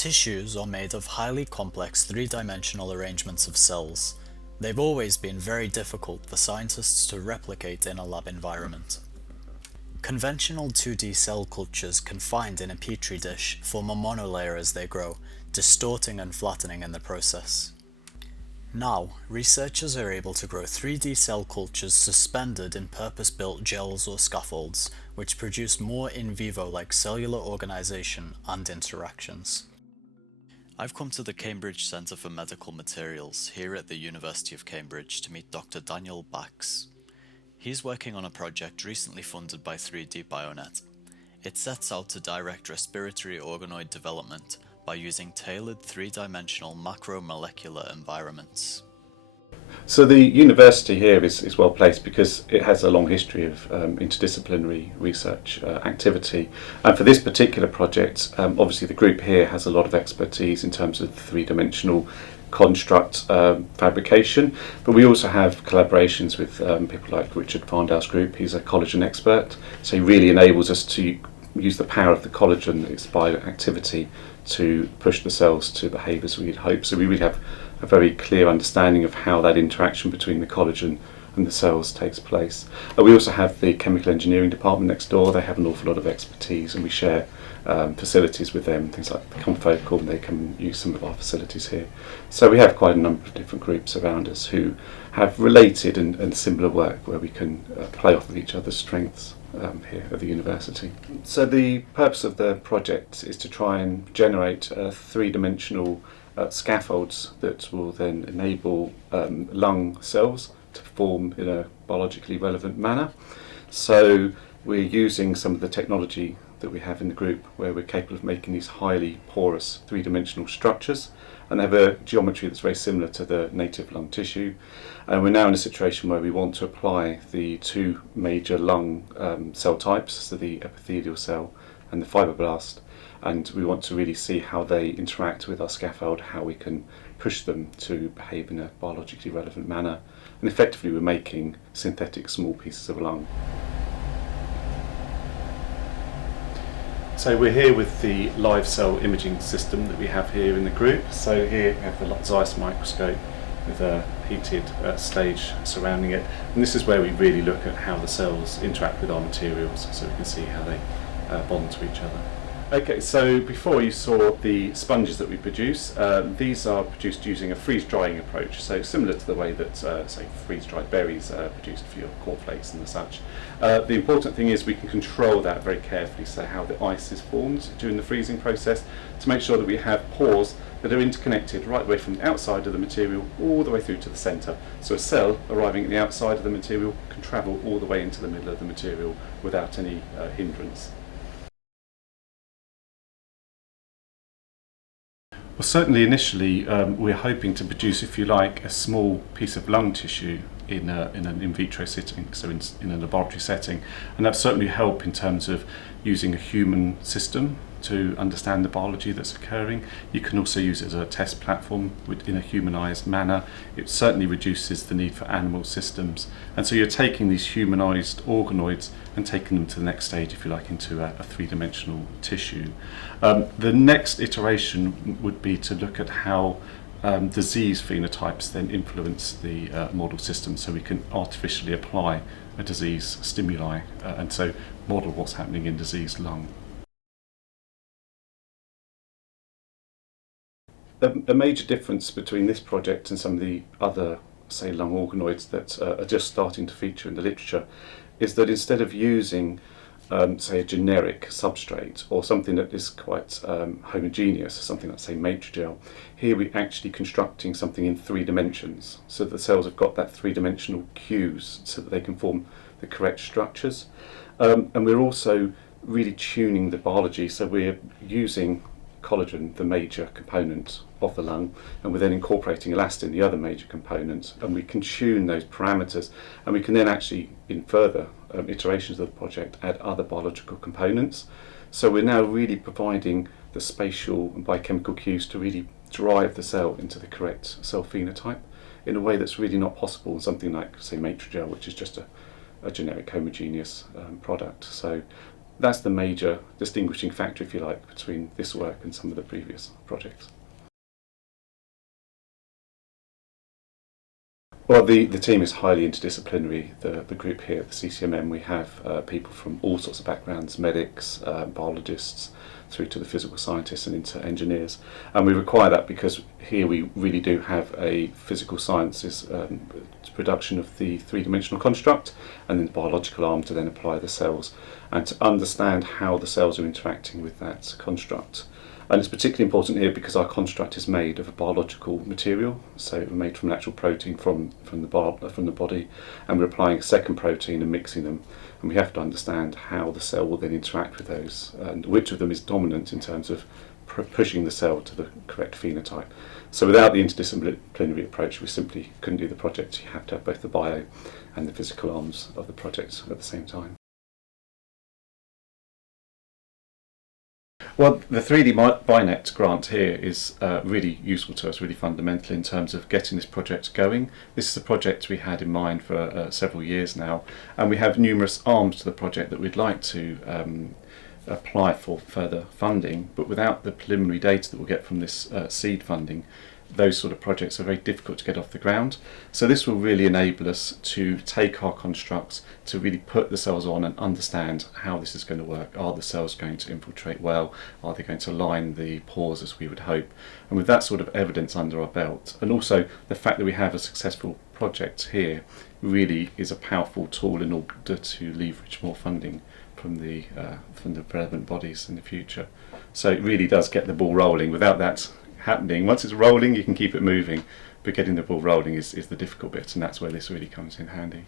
Tissues are made of highly complex three-dimensional arrangements of cells. They've always been very difficult for scientists to replicate in a lab environment. Conventional 2D cell cultures confined in a petri dish form a monolayer as they grow, distorting and flattening in the process. Now, researchers are able to grow 3D cell cultures suspended in purpose-built gels or scaffolds, which produce more in vivo-like cellular organization and interactions. I've come to the Cambridge Centre for Medical Materials here at the University of Cambridge to meet Dr. Daniel Bax. He's working on a project recently funded by 3DbioNet. It sets out to direct respiratory organoid development by using tailored three-dimensional macromolecular environments. So the university here is well placed because it has a long history of interdisciplinary research activity, and for this particular project obviously the group here has a lot of expertise in terms of three-dimensional construct fabrication, but we also have collaborations with people like Richard Farndale's group. He's a collagen expert, so he really enables us to use the power of the collagen, its bioactivity, to push the cells to behave as we'd hope. So we really have a very clear understanding of how that interaction between the collagen and the cells takes place. We also have the chemical engineering department next door. They have an awful lot of expertise, and we share facilities with them, things like confocal, and they can use some of our facilities here. So we have quite a number of different groups around us who have related and similar work where we can play off of each other's strengths here at the university. So the purpose of the project is to try and generate three-dimensional scaffolds that will then enable lung cells to form in a biologically relevant manner. So we're using some of the technology that we have in the group where we're capable of making these highly porous three-dimensional structures, and they have a geometry that's very similar to the native lung tissue. And we're now in a situation where we want to apply the two major lung cell types, so the epithelial cell and the fibroblast, and we want to really see how they interact with our scaffold, how we can push them to behave in a biologically relevant manner, and effectively we're making synthetic small pieces of lung. So we're here with the live cell imaging system that we have here in the group. So here we have the Zeiss microscope with a heated stage surrounding it, and this is where we really look at how the cells interact with our materials, so we can see how they bond to each other. Okay, so before you saw the sponges that we produce. These are produced using a freeze-drying approach, so similar to the way that, say, freeze-dried berries are produced for your cornflakes and such. The important thing is we can control that very carefully, so how the ice is formed during the freezing process, to make sure that we have pores that are interconnected right away from the outside of the material all the way through to the centre. So a cell arriving at the outside of the material can travel all the way into the middle of the material without any hindrance. Well, certainly initially we're hoping to produce, if you like, a small piece of lung tissue in an in vitro setting, so in a laboratory setting, and that certainly help in terms of using a human system to understand the biology that's occurring. You can also use it as a test platform in a humanized manner. It certainly reduces the need for animal systems, and so you're taking these humanized organoids and taking them to the next stage, if you like, into a three-dimensional tissue. The next iteration would be to look at how disease phenotypes then influence the model system, so we can artificially apply a disease stimuli and so model what's happening in diseased lung. A major difference between this project and some of the other, say, lung organoids that are just starting to feature in the literature is that instead of using say a generic substrate or something that is quite homogeneous, something like, say, Matrigel, here we're actually constructing something in 3 dimensions, so that the cells have got that 3-dimensional cues so that they can form the correct structures. And we're also really tuning the biology, so we're using collagen, the major component of the lung, and we're then incorporating elastin, the other major component, and we can tune those parameters, and we can then actually, in further iterations of the project, add other biological components. So we're now really providing the spatial and biochemical cues to really drive the cell into the correct cell phenotype in a way that's really not possible in something like, say, Matrigel, which is just a generic homogeneous product. So that's the major distinguishing factor, if you like, between this work and some of the previous projects. Well, the team is highly interdisciplinary. The group here at the CCMM, we have people from all sorts of backgrounds, medics, biologists, through to the physical scientists and into engineers. And we require that because here we really do have a physical sciences production of the three-dimensional construct, and then the biological arm to then apply the cells and to understand how the cells are interacting with that construct. And it's particularly important here because our construct is made of a biological material, so we're made from an actual protein from the body, and we're applying a second protein and mixing them, and we have to understand how the cell will then interact with those, and which of them is dominant in terms of pushing the cell to the correct phenotype. So without the interdisciplinary approach, we simply couldn't do the project. You have to have both the bio and the physical arms of the project at the same time. Well, the 3DbioNet grant here is really useful to us, really fundamental in terms of getting this project going. This is a project we had in mind for several years now, and we have numerous arms to the project that we'd like to apply for further funding, but without the preliminary data that we'll get from this seed funding, those sort of projects are very difficult to get off the ground. So this will really enable us to take our constructs, to really put the cells on and understand how this is going to work. Are the cells going to infiltrate well? Are they going to line the pores as we would hope? And with that sort of evidence under our belt, and also the fact that we have a successful project here, really is a powerful tool in order to leverage more funding from the relevant bodies in the future. So it really does get the ball rolling. Without that happening, once it's rolling you can keep it moving, but getting the ball rolling is the difficult bit, and that's where this really comes in handy.